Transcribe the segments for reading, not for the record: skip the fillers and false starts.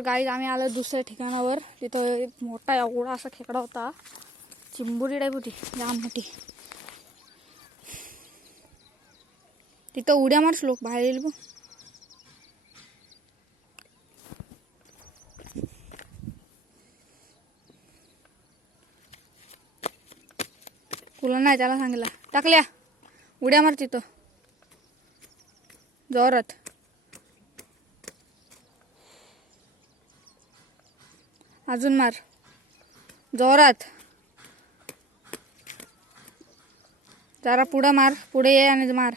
तर गाईज आम्ही आलो दुसऱ्या ठिकाणावर. तिथं एक मोठा एवढा असा खेकडा होता, चिंबोरी टाईप होती, जाम मोठी. तिथं उड्या मार श्लोक बाहेर येईल बघ. तुला नाही त्याला सांगितलं. टाकल्या उड्या मार तिथं जोरात. अजून मार जोरात. जरा पुढं मार, पुढे ये आणि मार.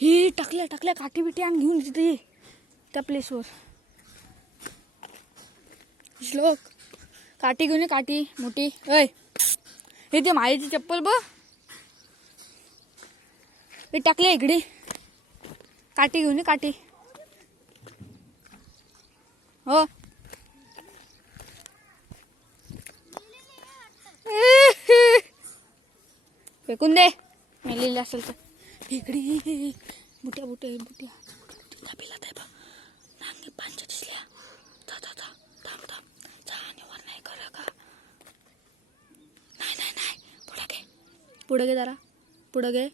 ही टाकल्या टाकल्या काठी बिटी आणि घेऊन तिथे ये त्या प्लेसवर. श्लोक काठी घेऊन ये, काठी मोठी. ऐ हे ते मायेची चप्पल बघ. हे टाकल्या इकडे, काठी घेऊन ये, काठी. हो फेकून दे मेलेली असेल तर. इकडे बुट्या बुट्या बुट्या बिलात आहे बा. नांगे पांच्या दिसल्या. जा जा जा, थांब थांब. जा आणि वर नाही करा का. नाही नाही नाही, पुढं घे, पुढं घे जरा, पुढं घे.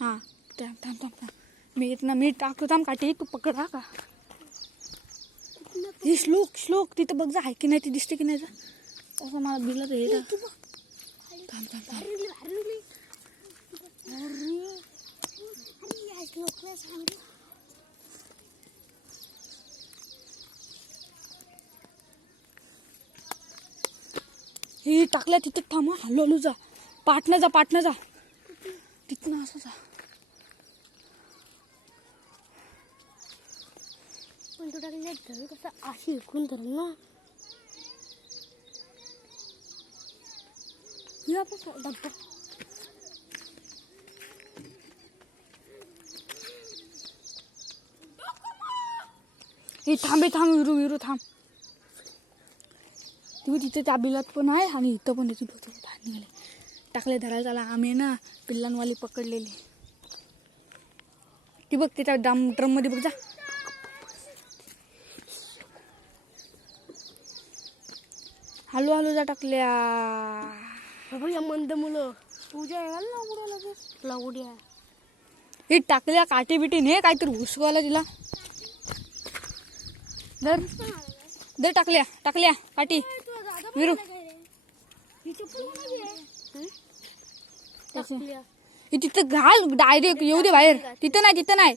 हां थांब थांब थांब थांब. मी येत ना, मी टाकतो. थांब काठी, तू पकडा का. ही श्लोक श्लोक तिथं बघ जा, आहे की नाही, ती दिसते की नाही. जा असं मला बिलत हे. थांब थांब थांब. हे टाकल्या तिथं. थांब, हलू हलू जा, पाटणं जा, पाटणं जा, तिथनं असं जा. पण तू टाकल्या धर कसं अशी इकडून धर ना. या पण डब्बा. हे थांबे, थांब विरू विरू थांब. तुम्ही तिथे त्या बिलात पण आहे आणि इथं पण त्याची बाहेर निघाले. टाकले धरायला. त्याला आम्ही ना पिल्लांवाली पकडलेली. ती बघ त्याच्या ड्रम मध्ये बघ जा. हलू हलू जा टाकल्या. या मंद मुलं पूजा यायला ना उड्या लगेच उड्या. ही टाकल्या काठी बिटी ने काहीतरी घुसवायला तिला. धर धर टाकल्या टाकल्या काठी विरू. हे तिथं घाल डायरेक्ट, येऊ दे बाहेर. तिथं नाही, तिथं नाही.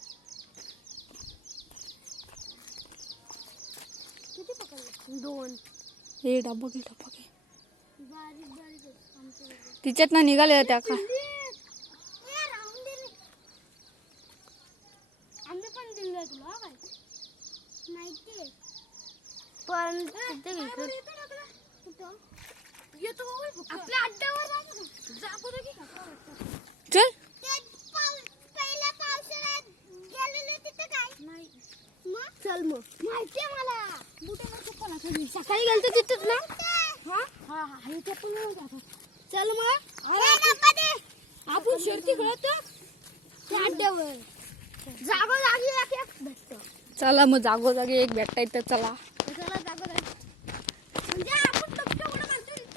दोन. हे डब्बा घे, डब्बा घे. तिच्यात ना निघाले त्या का. आम्ही पण दिलं तुला काय माहिती. पण आपल्या अड्ड्यावर चल. पहिल्या पावसाळ्यात गेलेलो तिथे काय नाही. मग चल मग माहितीये मला. सकाळी गेलतो तिथेच ना. हा हा हा, इथे पण चल मग. आपण शर्ती खेळतो त्या अड्ड्यावर. जागोजागी एक भेटतो. चला मग जागोजागी एक भेटता येतं. चला.